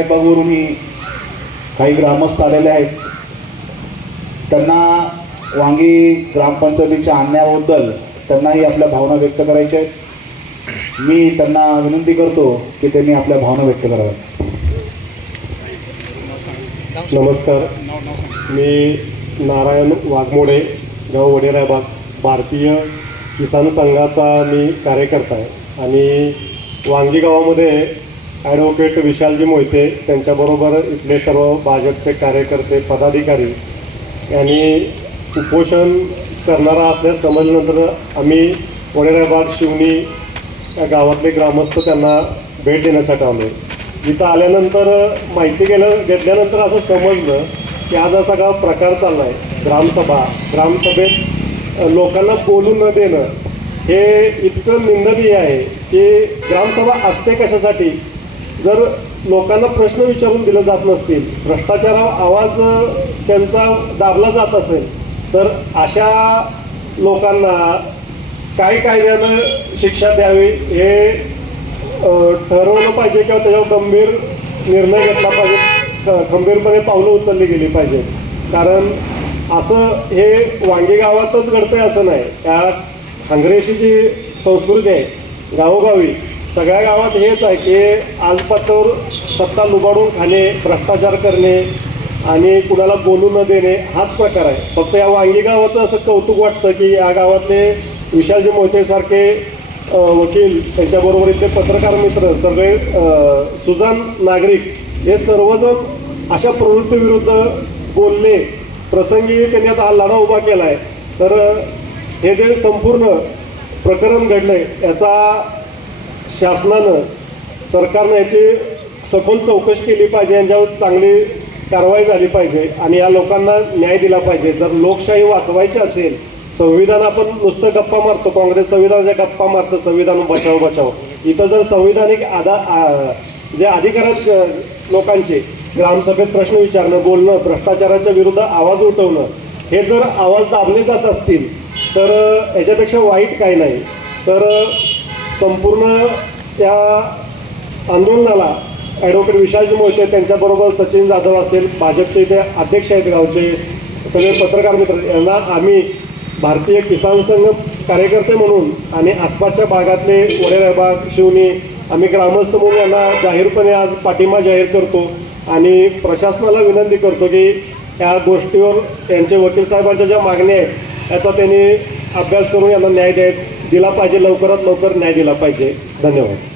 वरूनही काही ग्रामस्थ आलेले आहेत. त्यांना वांगी ग्रामपंचायतीच्या आणण्याबद्दल त्यांनाही आपल्या भावना व्यक्त करायच्या आहेत. मी त्यांना विनंती करतो की त्यांनी आपल्या भावना व्यक्त कराव्यात. नमस्कार. मी नारायण वाघमोडे गाव वडेराबाग भारतीय किसान संघाचा मी कार्यकर्ता आहे. आणि वांगी गावामध्ये ॲडव्होकेट विशालजी मोहिते त्यांच्याबरोबर इथले सर्व भाजपचे कार्यकर्ते पदाधिकारी यांनी उपोषण करणारा असल्यास समजल्यानंतर आम्ही वडेराबाग शिवणी या गावातले ग्रामस्थ त्यांना भेट देण्यासाठी आलो इथं आल्यानंतर माहिती गेलं घेतल्यानंतर असं समजलं की आज असा का प्रकार चालला आहे ग्रामसभा ग्रामसभेत लोकांना बोलू न देणं हे इतकं निंदनीय आहे की ग्रामसभा असते कशासाठी? जर लोकांना प्रश्न विचारून दिले जात नसतील भ्रष्टाचारावर आवाज त्यांचा दाबला जात असेल तर अशा लोकांना काय कायद्यानं शिक्षा द्यावी हे ठरवलं पाहिजे किंवा त्याच्यावर गंभीर निर्णय घेतला पाहिजे गंभीरपणे पावलं उचलली गेली पाहिजे. कारण असं हे वांगी गावातच घडतंय असं नाही. त्या हांगरेशी जी संस्कृती आहे गावोगावी सगळ्या गावात हेच आहे की आजपातवर सत्ता लुबाडून खाणे भ्रष्टाचार करणे आणि कुणाला बोलू न देणे हाच प्रकार आहे. फक्त या वांगी गावाचं असं कौतुक वाटतं की या गावातले विशालजी मोहितेसारखे वकील त्यांच्याबरोबर इथले पत्रकार मित्र सगळे सुजान नागरिक हे सर्वजण अशा प्रवृत्तीविरुद्ध बोलले प्रसंगी त्यांनी आता हा लढा उभा केला आहे तर हे जे संपूर्ण प्रकरण घडलं आहे याचा शासनानं सरकारनं याची सखोल चौकशी केली पाहिजे यांच्यावर चांगली कारवाई झाली पाहिजे आणि या लोकांना न्याय दिला पाहिजे. जर लोकशाही वाचवायची असेल संविधान आपण नुसतं गप्पा मारतो काँग्रेस संविधानाच्या गप्पा मारतं संविधान बचाव बचाव. इथं जर संविधानिक आधा आ- जे अधिकार आहेत लोकांचे ग्रामसभेत प्रश्न विचारणं बोलणं भ्रष्टाचाराच्या विरुद्ध आवाज उठवणं हे जर आवाज दाबले जात असतील तर याच्यापेक्षा वाईट काही नाही. तर संपूर्ण त्या आंदोलनाला ॲडव्होकेट विशालजी मोहिते त्यांच्याबरोबर सचिन जाधव असतील भाजपचे इथे अध्यक्ष आहेत गावचे सगळे पत्रकार मित्र यांना आम्ही भारतीय किसान संघ कार्यकर्ते म्हणून आणि आसपासच्या भागातले वडेराबाग शिवणी आम्ही ग्रामस्थ म्हणून यांना जाहीरपणे आज पाठिंबा जाहीर करतो आणि प्रशासनाला विनंती करतो की या गोष्टीवर यांचे वकील साहेबांच्या ज्या मागण्या आहेत याचा त्यांनी अभ्यास करून यांना न्याय द्यायचा. दिला पाहिजे लवकरात लवकर न्याय दिला पाहिजे. धन्यवाद.